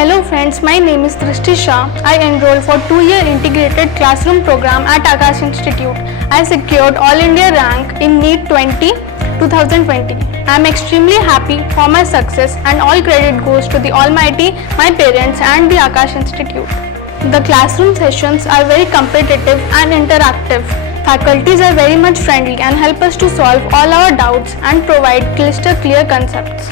Hello friends, my name is Drishti Shah. I enrolled for 2-year integrated classroom program at Akash Institute. I secured All India rank in NEET 2020. I am extremely happy for my success and all credit goes to the Almighty, my parents and the Akash Institute. The classroom sessions are very competitive and interactive. Faculties are very much friendly and help us to solve all our doubts and provide crystal clear concepts.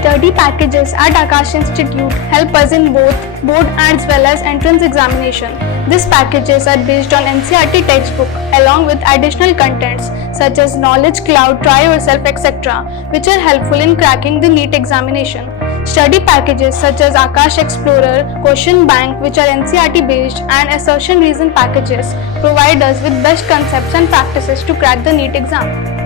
Study packages at Akash Institute help us in both board as well as entrance examination. These packages are based on NCERT textbook along with additional contents such as knowledge cloud, try yourself, etc., which are helpful in cracking the NEET examination. Study packages such as Akash Explorer, Question Bank, which are NCERT based, and Assertion Reason packages provide us with best concepts and practices to crack the NEET exam.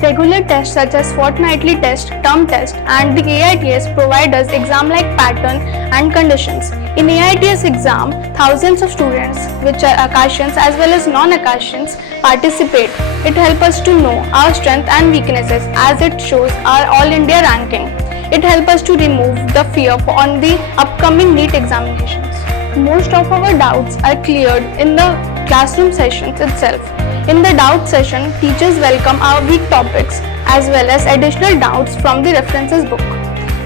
Regular tests such as fortnightly test, term test and the AITS provide us exam-like pattern and conditions. In AITS exam, thousands of students, which are Akashians as well as non-Akashians, participate. It helps us to know our strengths and weaknesses as it shows our All India ranking. It helps us to remove the fear on the upcoming NEET examinations. Most of our doubts are cleared in the classroom sessions itself. In the doubt session, teachers welcome our weak topics as well as additional doubts from the references book.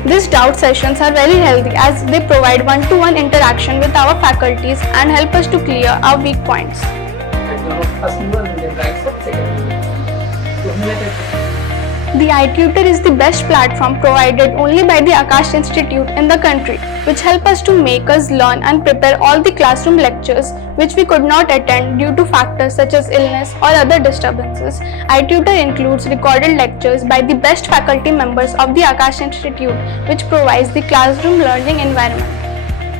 These doubt sessions are very healthy as they provide one-to-one interaction with our faculties and help us to clear our weak points. The iTutor is the best platform provided only by the Akash Institute in the country, which help us to make us learn and prepare all the classroom lectures which we could not attend due to factors such as illness or other disturbances. iTutor includes recorded lectures by the best faculty members of the Akash Institute, which provides the classroom learning environment.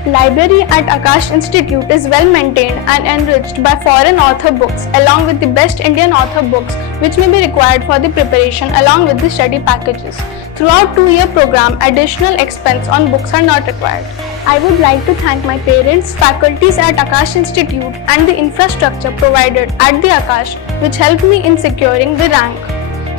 Library at Akash Institute is well maintained and enriched by foreign author books along with the best Indian author books which may be required for the preparation along with the study packages. Throughout 2-year program, additional expense on books are not required. I would like to thank my parents, faculties at Akash Institute and the infrastructure provided at the Akash which helped me in securing the rank.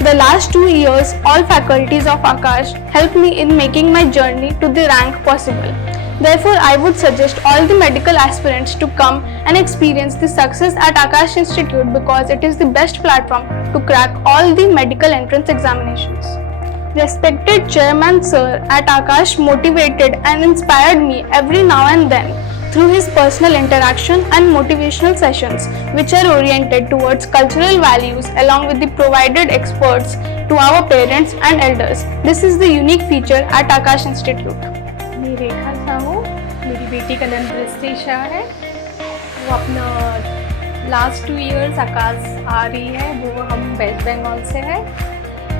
The last 2 years, all faculties of Akash helped me in making my journey to the rank possible. Therefore, I would suggest all the medical aspirants to come and experience the success at Akash Institute because it is the best platform to crack all the medical entrance examinations. Respected Chairman Sir at Akash motivated and inspired me every now and then through his personal interaction and motivational sessions which are oriented towards cultural values along with the provided experts to our parents and elders. This is the unique feature at Akash Institute. मैं रेखा साहू, मेरी बेटी का नाम दृष्टि शाह है। वो अपना last 2 years आकाश आ रही है। वो हम वेस्ट बंगाल से है,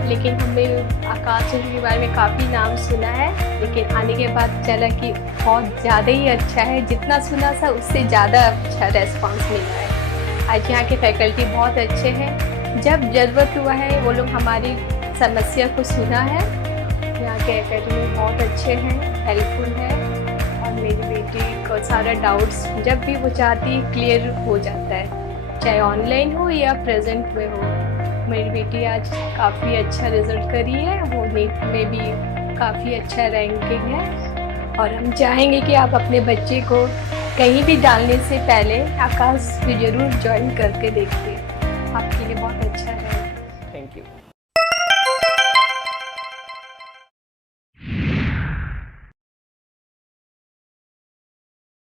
लेकिन हमें आकाश के बारे में काफ़ी नाम सुना है, लेकिन आने के बाद चला कि बहुत ज़्यादा ही अच्छा है। जितना सुना था उससे ज़्यादा अच्छा रेस्पॉन्स मिला है। आज यहाँ के फैकल्टी बहुत अच्छे हैं। जब ज़रूरत हुआ है वो लोग हमारी समस्या को सुना है। यहाँ के एकेडमी बहुत अच्छे हैं, हेल्पफुल है और मेरी बेटी को सारा डाउट्स जब भी वो चाहती क्लियर हो जाता है, चाहे ऑनलाइन हो या प्रेजेंट में हो। मेरी बेटी आज काफ़ी अच्छा रिज़ल्ट करी है, वो नीट में भी काफ़ी अच्छा रैंकिंग है और हम चाहेंगे कि आप अपने बच्चे को कहीं भी डालने से पहले आकाश ज़रूर ज्वाइन करके देखिए, आपके लिए बहुत अच्छा रहेगा। Thank you.